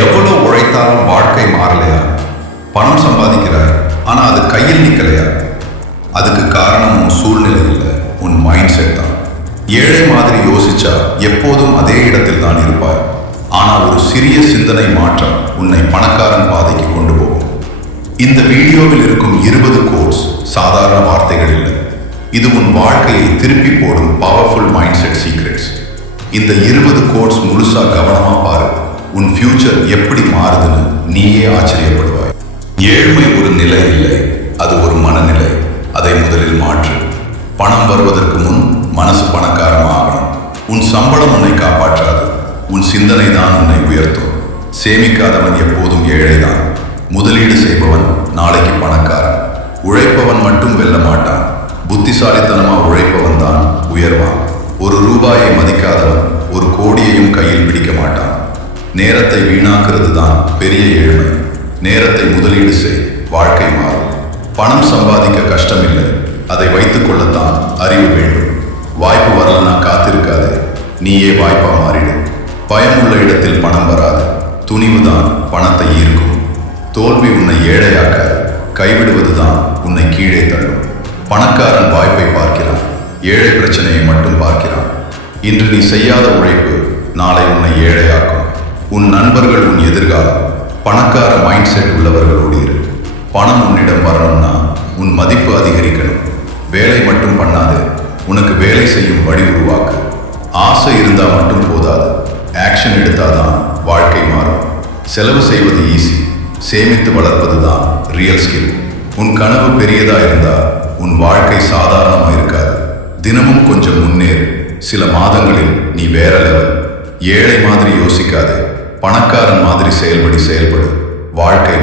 எவ்வளவு உழைத்தாலும் வாழ்க்கை மாறலையா? பணம் சம்பாதிக்கிறாய், ஆனா அது கையில் நிற்கலையா? அதுக்கு காரணம் உன் சூழ்நிலை இல்லை, உன் மைண்ட் செட் தான். ஏழை மாதிரி யோசிச்சா எப்போதும் அதே இடத்தில் தான் இருப்பாய். ஆனால் ஒரு சிறிய சிந்தனை மாற்றம் உன்னை பணக்காரன் பாதைக்கு கொண்டு போகும். இந்த வீடியோவில் இருக்கும் 20 கோட்ஸ் சாதாரண வார்த்தைகள் இல்லை. இது உன் வாழ்க்கையை திருப்பி போடும் பவர்ஃபுல் மைண்ட் செட் சீக்ரெட்ஸ். இந்த 20 கோட்ஸ் முழுசா கவனமா பாரு. உன் ஃபியூச்சர் எப்படி மாறுதுன்னு நீயே ஆச்சரியப்படுவாய். ஏழ்மை ஒரு நிலை இல்லை, அது ஒரு மனநிலை. அதை முதலில் மாற்று. பணம் வருவதற்கு முன் மனசு பணக்காரமாகணும். உன் சம்பளம் உன்னை காப்பாற்றாது, உன் சிந்தனை தான் உன்னை உயர்த்தும். சேமிக்காதவன் எப்போதும் ஏழைதான். முதலீடு செய்பவன் நாளைக்கு பணக்காரன். உழைப்பவன் மட்டும் வெல்ல மாட்டான், புத்திசாலித்தனமா உழைப்பவன் தான் உயர்வான். ஒரு ரூபாயை மதிக்காதவன் ஒரு கோடியையும் கையில் பிடிக்க மாட்டான். நேரத்தை வீணாக்குறது தான் பெரிய ஏழ்மை. நேரத்தை முதலீடு செய், வாழ்க்கை மாறும். பணம் சம்பாதிக்க கஷ்டம் இல்லை, அதை வைத்துக் கொள்ளத்தான் அறிவு வேண்டும். வாய்ப்பு வரலனா காத்திருக்காது, நீயே வாய்ப்பா மாறிடு. பயமுள்ள இடத்தில் பணம் வராது, துணிவுதான் பணத்தை ஈர்க்கும். தோல்வி உன்னை ஏழையாக்காது, கைவிடுவதுதான் உன்னை கீழே தள்ளும். பணக்காரன் வாய்ப்பை பார்க்கிறான், ஏழை பிரச்சனையை மட்டும் பார்க்கிறான். இன்று நீ செய்யாத உழைப்பு நாளை உன்னை ஏழையாக்கும். உன் நண்பர்கள் உன் எதிர்காலம். பணக்கார மைண்ட் செட் உள்ளவர்களோடு இரு. பணம் உன்னிடம் வரணும்னா உன் மதிப்பு அதிகரிக்கணும். வேலை மட்டும் பண்ணாது, உனக்கு வேலை செய்யும் வழி உருவாக்கு. ஆசை இருந்தால் மட்டும் போதாது, ஆக்ஷன் எடுத்தாதான் வாழ்க்கை மாறும். செலவு செய்வது ஈஸி, சேமித்து வளர்ப்பது தான் ரியல் ஸ்கில். உன் கனவு பெரியதா இருந்தா உன் வாழ்க்கை சாதாரணமாக இருக்காது. தினமும் கொஞ்சம் முன்னேறு. சில மாதங்களில் நீ வேற லெவல். ஏழை மாதிரி யோசிக்காதே, பணக்காரன் மாதிரி செயல்படு. வாழ்க்கை